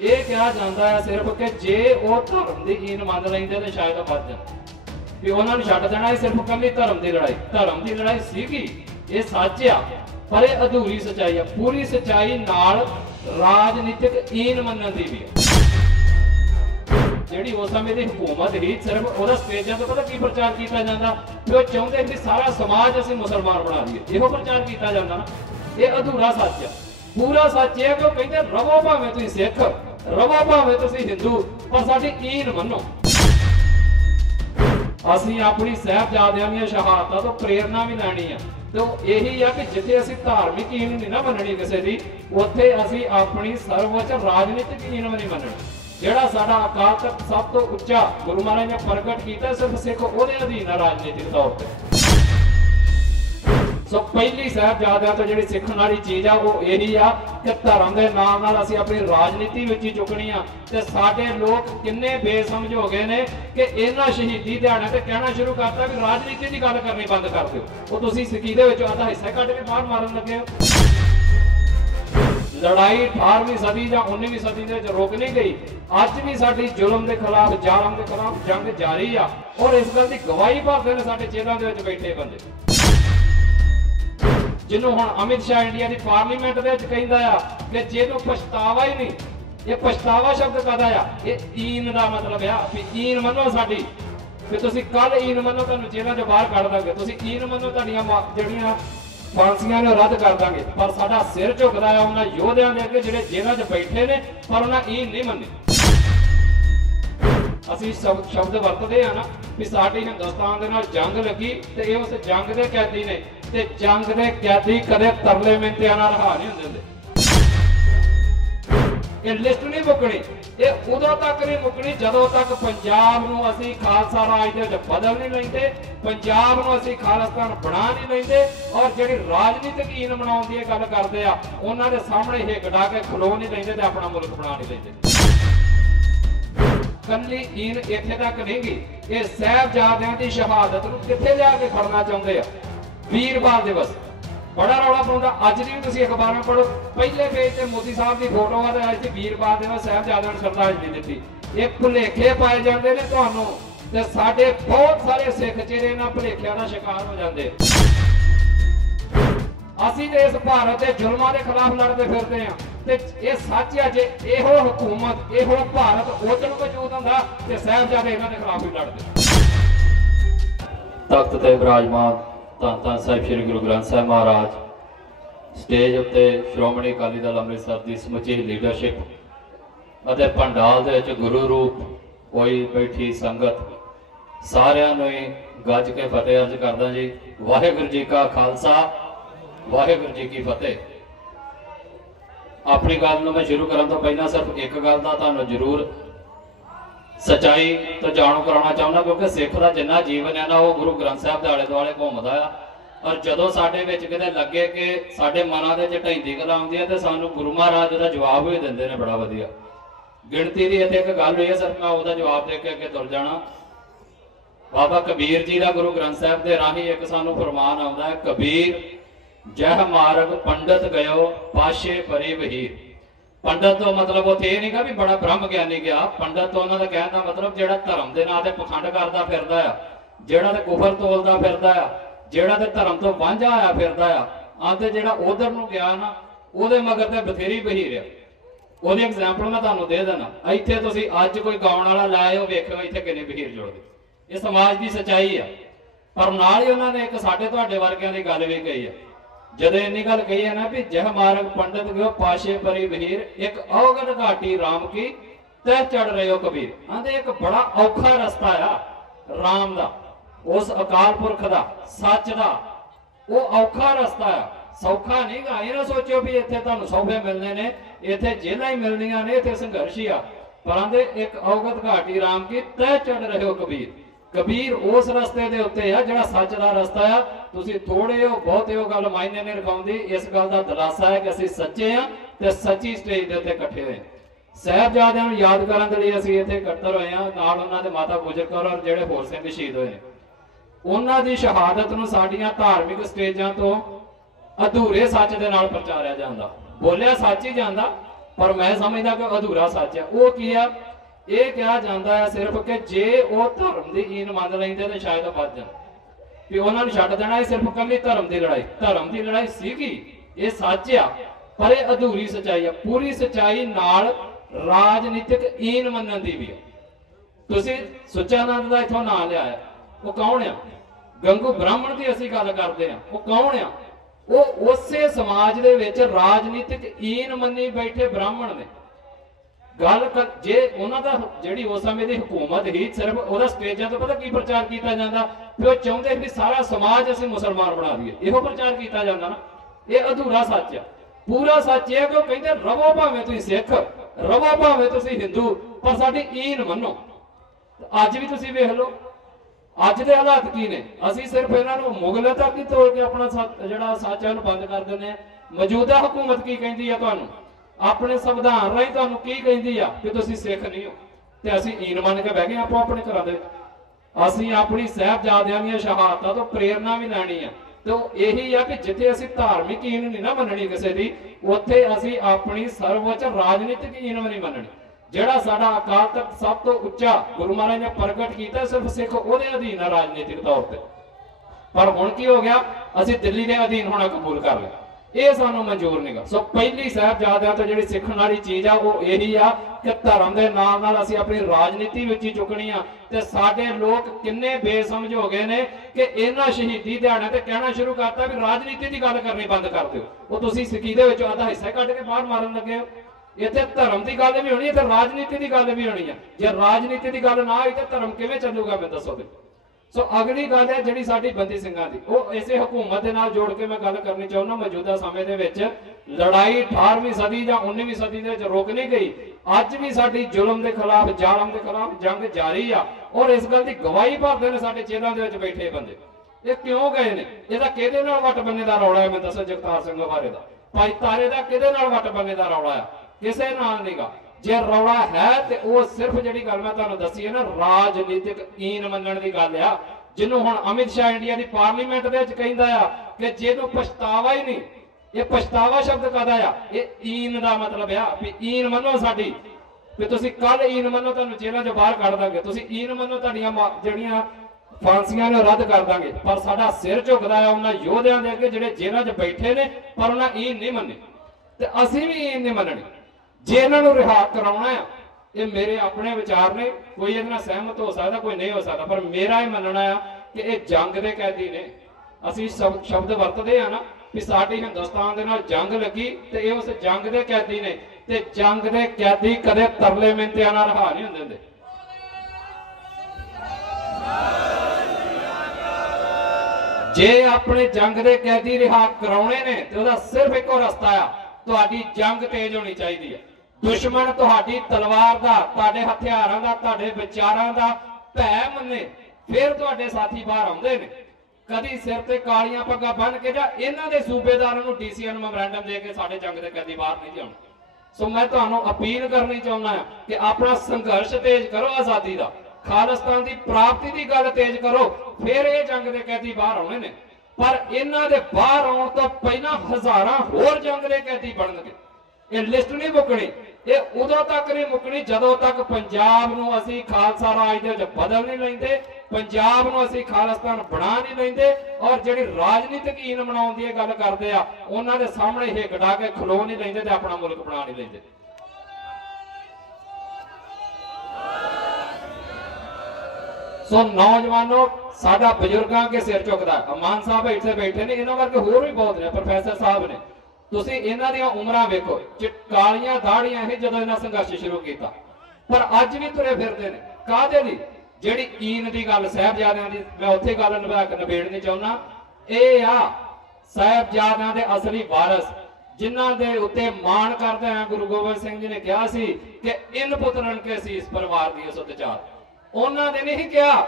ये कहा जाता है सिर्फ कि जे वो धर्म की ईन मन लेंदे तो शायद बच जाए भी उन्होंने छड्ड देना। सिर्फ कली धर्म की लड़ाई सीगी, ये सच आ, पर ये अधूरी सच्चाई है। पूरी सच्चाई नाल राजनीतिक ईन मनन दी भी जिहड़ी उस समय की हुकूमत ही सिर्फ वह स्टेजां तो पता की प्रचार किया जाता भी वो चाहते कि सारा समाज असीं मुसलमान बना दईए, इहो प्रचार किया जाता ना। ये अधूरा सच है। पूरा सच है कि वो कहते रवो भावें तुसीं सिख, रवो भावें तुसीं हिंदू, पर साडी ईन मनो। असीं अपनी साहिबजादियां दी शहादतां तो प्रेरणा भी लैनी है। तो यही है कि जिथे असीं धार्मिक ईन नहीं ना मननी किसी की, उत्थे असीं अपनी सर्वोच्च राजनीतिक ईन भी नहीं मननी। जिहड़ा साडा अकाल तख्त सब तो उच्चा गुरु महाराज ने प्रगट किया, सिर्फ सिख उहदे अधीन है राजनीतिक तौर पर। सो पहली साहिबजादियां तो जिहड़ी सिखण वाली चीज आ वो यही आ कि धर्म के नाम नाल असीं अपनी राजनीति विच ही चुकनी आ। ते साडे लोग किन्ने बेसमझ हो गए ने कि इन्हां शहीदी दिहाड़िआं ते कहना शुरू करता भी राजनीति की गल करनी बंद कर दिओ। वो तुसीं सिक्की दे विच आधा हिस्सा कढ के बाहर मारन लगे हो। लड़ाई 18वीं सदी या 19वीं सदी दे विच रुक नहीं गई। अज भी साडी जुल्म के खिलाफ, जालम के खिलाफ जंग जारी आ। और इस गल की गवाही भरदे ने साडे जेलां दे विच बैठे बंदे, जिन्हों हुण अमित शाह इंडिया की पार्लीमेंट दे विच कहंदा आ कि जेनूं पछतावा ही नहीं। ये पछतावा शब्द कहदा आ, ये ईन दा मतलब आ भी ईन मनो साडी, कि तुसीं कल ईन मनो तुहानूं जेलां चों बाहर कढ दांगे, तुसीं ईन मनो तुहाडीआं जिहड़ियां फांसियां ने रद्द कर देंगे। पर साडा सिर झुकदा है उन्हां योधियां दे अगे जिहड़े जेलां 'च बैठे ने पर उन्हां ईन नहीं मन्नी। असीं शब्द वरतदे आ ना भी साडी हिंदुस्तान दे नाल जंग लगी ते इह उस जंग दे कैदी ने, ते जंग दे कैदी कदे तरले मिंतिआं नाल रहा नहीं हुंदे। ये लिस्ट नहीं मुकनी, ये उदों तक नहीं मुकनी जदों तक पंजाब नूं असीं खालसा राज दे विच बदल नहीं लैंदे, पंजाब नूं असीं खालिस्तान बना नहीं लैंदे। और जिहड़ी राजनीतिक ईन बनाउण दी गल करदे आ उन्हां दे सामणे हिक डा के खलो नहीं लैंदे ते अपना मुल्क बना नहीं लैंदे। कल्ली ईन इत्थे तक नहीं गी, ये साहिबजादियां दी शहादत नूं कित्थे लिया के खड़ना चाहुंदे आ। वीरवार दिवस बड़ा रौला पाउंदा। अज भी तुसीं अखबारां पढ़ो, पहले पेज ते मोदी साहब की फोटो आ ते अज वीरवार दिवस साहिबजादियां नूं श्रद्धांजलि दित्ती। ये भुलेखे पाए जाते हैं तुहानूं ते साडे बहुत सारे सिख चेहरे इन्हां भुलेखिਆਂ ਦਾ शिकार हो जाते। असीं ते इस भारत के जुल्मां के खिलाफ लड़ते फिरते हैं ते ये सच है जे इहो हुकूमत इहो भारत उदण वजूद हुंदा ते साहिबजादे इन्हां दे खिलाफ ही लड़दे। तख्त ते विराजमान धन धन साहिब श्री गुरु ग्रंथ साहिब महाराज, स्टेज उत्ते श्रोमणी अकाली दल अमृतसर की समुची लीडरशिप अते पंडाल दे विच गुरु रूप होई बैठी संगत, सारिआं नूं ही गज के फतेह अर्ज करदा जी। वाहिगुरू जी का खालसा, वाहिगुरू जी की फतेह। अपनी गल नूं मैं शुरू करन तो पहला सिर्फ एक गल दा तुहानूं जरूर सच्चाई तो जाणू कराना चाहुंदा, क्योंकि सिख का जिन्ना जीवन है ना वो गुरु ग्रंथ साहिब के आले दुआले घूमदा आ। और जदों साडे विच किते लगे कि साडे मनां दे च ढैंदी गल आउंदी है ते सानूं गुरु महाराज दा जवाब भी दिंदे ने बड़ा वधिया। गिणती दी इत्थे एक गल होई है, सिर्फ मैं ओहदा जवाब दे के अगे तुर जाना। बाबा कबीर जी का गुरु ग्रंथ साहिब के राही एक सानूं फरमान आउंदा है, कबीर जह मार्ग पंडित गयो पाशे परी वहीर। पंडित तो मतलब उत्थे ये नहीं गा भी बड़ा ब्रह्म ज्ञानी गया। पंडित तो उन्होंने कहने का मतलब जिहड़ा धर्म के नाम से पखंड करता फिरदा आ, जिहड़ा ते कुफर तोलदा फिरदा आ, जिहड़ा ते धर्म तो वांझा होया फिरदा आ, आते जिहड़ा उधर नूं गया ना उहदे मगर ते बथेरी बहीर आ। उहदी एग्जाम्पल मैं तुहानूं दे देना। इत्थे तुसीं अज कोई गाउण वाला लाए हो, वेखिओ इत्थे किन्ने बहीर जुड़दे। ये समाज की सच्चाई आ। पर नाल ही उन्होंने एक साडे तुहाडे वर्गिआं दी गल भी कही है। जदों इन्नी गल कही है ना भी जह मार्ग पंडित गयो पाशे परी वहीर, एक अवगत घाटी राम की तह चढ़ रहे हो कबीर। आंदे एक बड़ा औखा रस्ता आ राम दा, उस अकाल पुरख दा, सच दा। वो औखा रस्ता आ, सौखा नहीं गा। ये ना सोचो भी इत्थे तुहानूं सौखे मिलने ने, इत्थे जेलां ही मिलनियां ने, इत्थे संघर्ष ही आ। पर आंदे एक अवगत घाटी राम की तह चढ़ रहे हो कबीर। कबीर उस रस्ते दे उत्ते आ जिहड़ा सच दा रस्ता आ। तुसीं थोड़े हो बहुते हो गल मायने नहीं रखाउंदी। इस गल दा दलासा है कि असीं सच्चे आ ते सच्ची स्टेज दे उत्ते इकट्ठे होए। साहिबजादिआं नूं याद करन दे लई असीं इत्थे इकट्ठे होए आ। नाल उन्हां दे माता गुजर कौर और जिहड़े होर सिंह शहीद होए ने, उन्हां दी शहादत नूं साडीआं धार्मिक स्टेजां तो अधूरे सच दे नाल प्रचारिਆ ਜਾਂਦਾ। बोलिया सच ही जाता पर मैं समझदा कि अधूरा सच है। वो की है, ये कहा जाता है सिर्फ कि जे वो धर्म की ईन मन लेंदे तो शायद बच जाण भी उन्होंने छड्ड देना। सिर्फ कली धर्म की लड़ाई सीगी, ये सच आ, पर ये अधूरी सच्चाई है। पूरी सच्चाई नाल राजनीतिक ईन मनन दी भी है। तुसीं सुचानंद का इथों नाम लिया, वो कौन है? गंगू ब्राह्मण की असीं गल करते हैं, वो कौन है? वो उसे समाज दे विच राजनीतिक ईन मनी बैठे ब्राह्मण ने गल जे उन्हां दा जिहड़ी उस समय दी हुकूमत ही सिर्फ उहदा स्टेजां तो पता की प्रचार किया जाता भी वो चाहुंदे भी सारा समाज असीं मुसलमान बना दईए, इहो प्रचार किया जाता ना। ये अधूरा सच है। पूरा सच है कि वो कहंदे रवो भावें तुसीं सिख, रवो भावें तुसीं हिंदू, पर साडी ईन मनो। अज भी तुसीं वेख लो अज दे हालात की ने। असीं सिर्फ इन्हां नूं मुगलों तक ही तोड़ के अपना जिहड़ा सच है बंद कर दिंदे आ। मौजूदा हुकूमत की कहंदी है तुहानूं, अपने संविधान राही तुहानूं की कहंदी आ कि तुसीं सिख नहीं हो, ते असीं ईन मन के बह गए आपो अपने घरां दे। असीं अपनी साहिबजादियां दी शहादतां तो प्रेरणा भी लैनी है। तो यही है कि जिथे असीं धार्मिक ईन नहीं ना मननी किसी दी, उत्थे असीं अपनी सर्वोच्च राजनीतिक ईन भी नहीं मननी। जिहड़ा साडा अकाल तख्त सब तो उच्चा गुरु महाराज ने प्रगट किया सिर्फ सिख उहदे अधीन है राजनीतिक तौर पर। पर हुण की हो गया, असीं दिल्ली के अधीन होना कबूल कर लिया, ये सानू मंजूर नहीं गा। सो पहली साहिबजादियां तो जिहड़ी सिखण वाली चीज आ वो यही आ कि धर्म के नाल नाल असीं अपनी राजनीति विच ही चुकनी आ। ते साडे लोग किन्ने बेसमझ हो गए ने कि इन्हां शहीदी दिहाड़िਆਂ ते कहना शुरू करता भी राजनीति की गल करनी बंद कर दिओ। वो तुसीं सिक्की दे विच आधा हिस्सा कढ के बाहर मारन लगे हो। इत्थे धर्म की गल भी होनी है, इत्थे राजनीति की गल भी होनी है। जे राजनीति की गल ना आई तो धर्म किवें चलूगा, मैं दसो ते। सो अगली गल है जिहड़ी साडी बंदी ਸਿੰਘਾਂ दी, वो इसे हुकूमत के नाल जोड़ के मैं गल करनी चाहुंदा। मौजूदा समय दे विच लड़ाई 18वीं सदी या 19वीं सदी दे विच रुक नहीं गई। अज भी साडी जुल्म के खिलाफ, जालम के खिलाफ जंग जारी आ। और इस गल की गवाही भरदे ने साडे जेलां दे विच बैठे बंदे। ये क्यों गए ने? इहदा किहदे नाल वट बन्ने दा रौला है? मैं दस्सां जगतार सिंह बारे दा, भाई तारे दा किहदे नाल वट बन्ने दा रौला है? किसे नाल नहीं गा। जे रौला है तो वो सिर्फ जिहड़ी गल मैं तुहानूं दस्सी है ना, राजनीतिक ईन मनण दी गल आ, जिन्हों हुण अमित शाह इंडिया की पार्लीमेंट दे विच कहंदा आ कि जेनूं पछतावा ही नहीं। ये पछतावा शब्द कहदा आ, ये ईन दा मतलब आ भी ईन मनो साडी, भी तुसीं कल ईन मनो तुहानूं जेलां चों बाहर कढ दांगे, तुसीं ईन मनो तुहाडीआं जिहड़ियां फांसियां ने रद्द कर दांगे। पर साडा सिर झुकदा आ उन्हां योधिआं दे अगे जिहड़े जेलां च बैठे ने पर उन्हां ईन नहीं मन्नी, ते असीं भी ईन नहीं मन्नणी। जे इन्हां नूं रिहा कराउणा आ, ये मेरे अपने विचार ने, कोई इहदे नाल सहमत हो सकदा, कोई नहीं हो सकदा, पर मेरा यह मनना है कि ये जंग दे कैदी ने। असीं शब्द वरतदे आ ना कि साडी हिंदुस्तान दे नाल जंग लगी ते ये उस जंग दे कैदी ने, ते जंग दे कैदी कदे तरले मिंतिआं नाल रहा नहीं हुंदे। जे अपने जंग दे कैदी रिहा कराउणे ने ते उहदा सिर्फ इक्को रस्ता आ, तुहाडी जंग तेज होनी चाहिदी है। दुश्मन तुहाडी तलवार दा, तुहाडे हथियारां दा, तुहाडे विचारां दा भै मन्ने, फिर तुहाडे साथी बाहर आउंदे ने। कदी सिर ते कालियां पग्गां बन के जा इन्हां दे सूबेदारां नूं डीसीएन मैमोरेंडम दे के साडे जंग दे कैदी बाहर नहीं जाण। सो मैं तुहानूं अपील करनी चाहुंदा हां कि अपना संघर्ष तेज करो आजादी दा, खालिस्तान की प्राप्ति की गल तेज करो, फिर ये जंग दे कैदी बाहर आउणे ने। पर इन्हां दे बाहर आउण तो पहला हज़ारां होर जंग दे कैदी बनणगे। ये लिस्ट नहीं मुकनी, ये उदों तक नहीं मुकनी जदों तक पंजाब नूं असीं खालसा राज दे विच बदल नहीं लैंदे, पंजाब नूं असीं खालिस्तान बना नहीं लैंदे, और जिहड़ी राजनीतिक ईन बनाउण दी गल करदे आ उन्हां दे सामने हिक डा के खलो नहीं लैंदे ते अपना मुल्क बना नहीं लैंदे। सो नौजवानों, साडा बजुर्गां के सिर झुकदा। मान साहब इत्थे बैठे ने, इन्हां वर्गे होर भी बहुत ने, प्रोफैसर साहब ने, तुसीं इन्हां दीआं उमरां वेखो, कालियां दाड़ियां ही जदों इन्हां संघर्ष शुरू कीता, पर अज भी तुरे फिरदे ने। काहदे लई? जिहड़ी ईन दी गल साहिबजादियां दी, मैं उत्थे गल नबेड़नी चाहुंदा। इह आ साहिबजादियां दे असली वारस, जिन्हां दे उत्ते माण करदे हैं गुरु गोबिंद सिंह जी ने कहा सी कि इन पुत्रन के सीस परिवार दी सुतचार। उन्हां दे नहीं कहा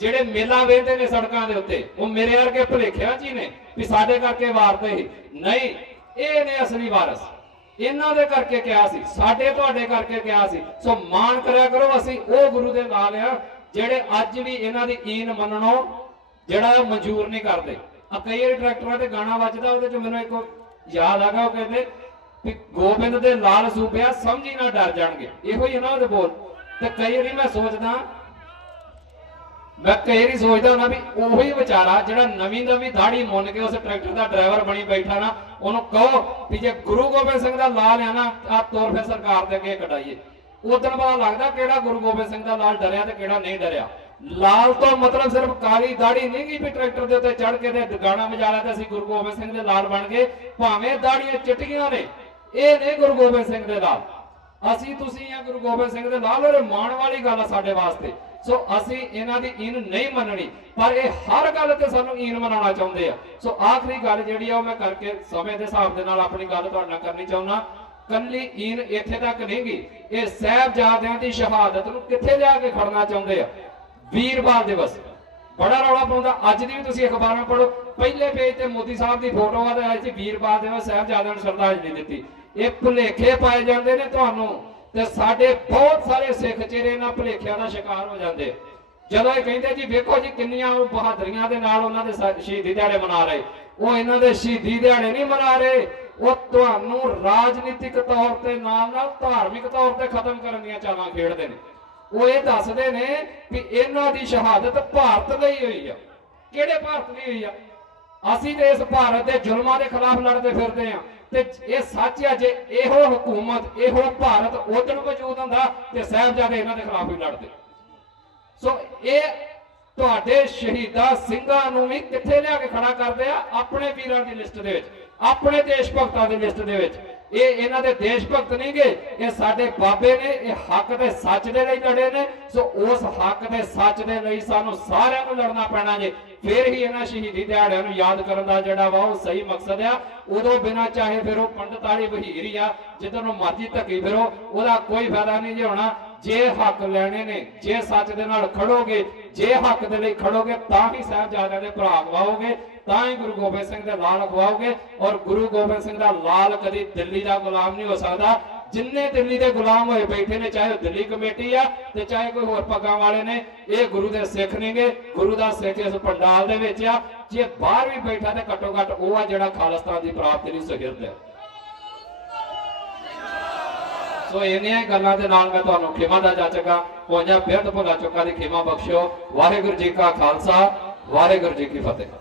जिहड़े मेला वेंदे ने सड़कां दे उत्ते, वो मेरे वर्गे भुलेखिਆਂ जी ने भी साडे करके वारते ही नहीं। ये ने असली वारस, इन्हां दे करके कहा सी, साडे तुहाडे करके कहा सी। सो मान करया करो, असीं ओ गुरु दे नाल आ जिहड़े अज भी इन्हां दी ईन मनणों जिहड़ा मंजूर नहीं करदे। कई ट्रैक्टरां ते गाना वजदा, उहदे च मैनूं एक याद आ गया, वो कहंदे कि गोबिंद दे लाल सूबिया समझी ना डर जाएंगे, इहो ही इन्हां दे बोल। ते कई वारी मैं सोचदा ना भी उही बेचारा जिहड़ा नवीं नवीं दाढ़ी मुन के उस ट्रैक्टर का ड्राइवर बनी बैठा ना, उन्होंने कहो कि जे गुरु गोबिंद सिंह दा लाल है ना आ तुर फिर सरकार दे अगे कटाइए, उदन पता लगदा किहड़ा गुरु गोबिंद सिंह दा लाल डरिया ते किहड़ा नहीं डरिया। लाल तो मतलब सिर्फ काली दाढ़ी नहीं गी भी ट्रैक्टर के उत्ते चढ़ के ते गाना बजा लिया ते असीं गुरु गोबिंद सिंह दे लाल बन गए, भावें दाढ़ियां चिट्टियां ने, ये ने गुरु गोबिंद सिंह दे लाल। असीं तुसीं आ गुरु गोबिंद सिंह दे लाल, और माण वाली गल आ साडे वास्ते। सो असीं इन्हां दी ईन नहीं मननी, पर ये हर गल ते सानूं ईन मनाना चाहुंदे आ। सो आखिरी गल जिहड़ी आ मैं करके समय दे हिसाब दे नाल अपनी गल तुहाडे नाल करनी चाहुंदा। कल्ली ईन इत्थे तक नहीं गी, ये साहिबजादियां दी शहादत नूं कित्थे लिया के खड़ना चाहुंदे आ। वीरवार दिवस बड़ा रौला पाउंदा, अज दी भी तुसीं अखबारां पढ़ो, पहले पेज ते मोदी साहब दी फोटो आ ते आई सी वीरवार दिवस साहिबजादियां नूं श्रद्धांजलि दित्ती। ये भुलेखे पाए जांदे ने तुहानूं, ते साडे बहुत सारे सिख चेहरे इन्हां भुलेखिਆਂ ਦਾ शिकार हो जाते। ਜਦੋਂ ਇਹ ਕਹਿੰਦੇ जी वेखो जी किन्नियां बहादुरियां दे नाल उन्हां दे शहीदी दिहाड़े मना रहे, वो इन्हां दे शहीदी दिहाड़े नहीं मना रहे, वो तुहानूं राजनीतिक तौर ते नाल नाल धार्मिक तौर ते खत्म करन दीयां चालां खेडदे ने। वो ये दसदे ने कि इन्हां दी शहादत भारत लई होई आ। किहड़े भारत लई होई आ? असीं ते इस भारत दे जुल्मां दे खिलाफ लड़दे फिरदे आ, ते ये सच है जे इहो हुकूमत इहो भारत उदन वजूद हुंदा ते साहिबजादे इन्हां दे खिलाफ ही लड़दे। सो ये तुहाडे शहीदां सिंघां नूं भी कित्थे लिया के खड़ा करदे आ? अपने वीरां दी लिस्ट दे विच, अपने देश भगतां दी लिस्ट दे विच। ये इन्हां दे देश भगत नहीं गे, ये साडे बाबे ने, ये हक ते सच दे लई लड़े ने। सो उस हक ते सच दे लई सानूं सारिआं नूं लड़ना पैना जे, फिर ही इन्हां शहीदी दिहाड़िआं नूं याद करन दा जिहड़ा वा ओह सही मकसद आ। उदों बिना चाहे फिर ओह पंडित वाली बहीर ही आ, जिधर नूं मर्जी धक्की फिरो, ओहदा कोई फायदा नहीं जे होना। जे हक लैने ने, जे सच दे नाल खड़ोगे, जे हक दे लई खड़ोगे, तां ही साहिबजादिआं दे भरा गवाओगे, तां ही गुरु गोबिंद सिंह दे लाल गवाओगे। और गुरु गोबिंद सिंह दा लाल कदी दिल्ली दा गुलाम नहीं हो सकदा। जिन्ने दिल्ली दे गुलाम होए बैठे ने, चाहे दिल्ली कमेटी आ ते चाहे कोई होर पग्गां वाले ने, ये गुरु दे सिख नहीं गे। गुरु दा सिख इस पंडाल दे विच आ, जे बाहर भी बैठा ते घट्टो घट्ट ओह आ जिहड़ा खालिस्तान दी प्राप्ति लई सुहिरद है। सो इन्नियां गल्लां दे नाल मैं तुहानूं खिमा दा जाचगा, होइयां बेहद भुला चुका दी खिमा बख्शिओ। वाहिगुरू जी का खालसा, वाहिगुरू जी की फतेह।